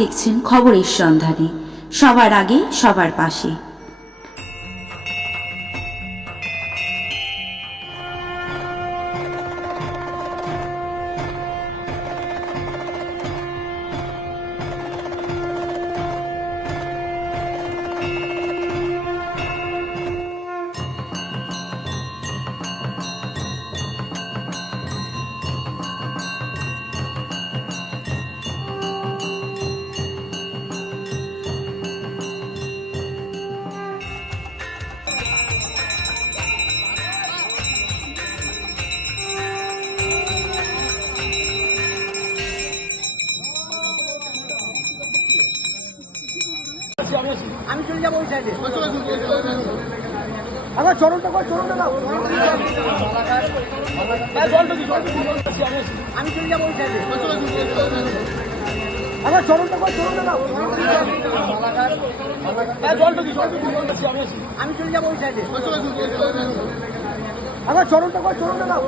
দেখছেন খবরের সন্ধানে, সবার আগে সবার পাশে। আমি চলে যাবো ওই সাইডে। আমার চরণটা কর, চরণটা দাও। আমি চলে যাবো ওই সাইডে। আমার চরণটা কর, চরণটা দাও। আমি চলে যাবো ওই সাইডে। আমার চরণটা কর, চরণটা দাও।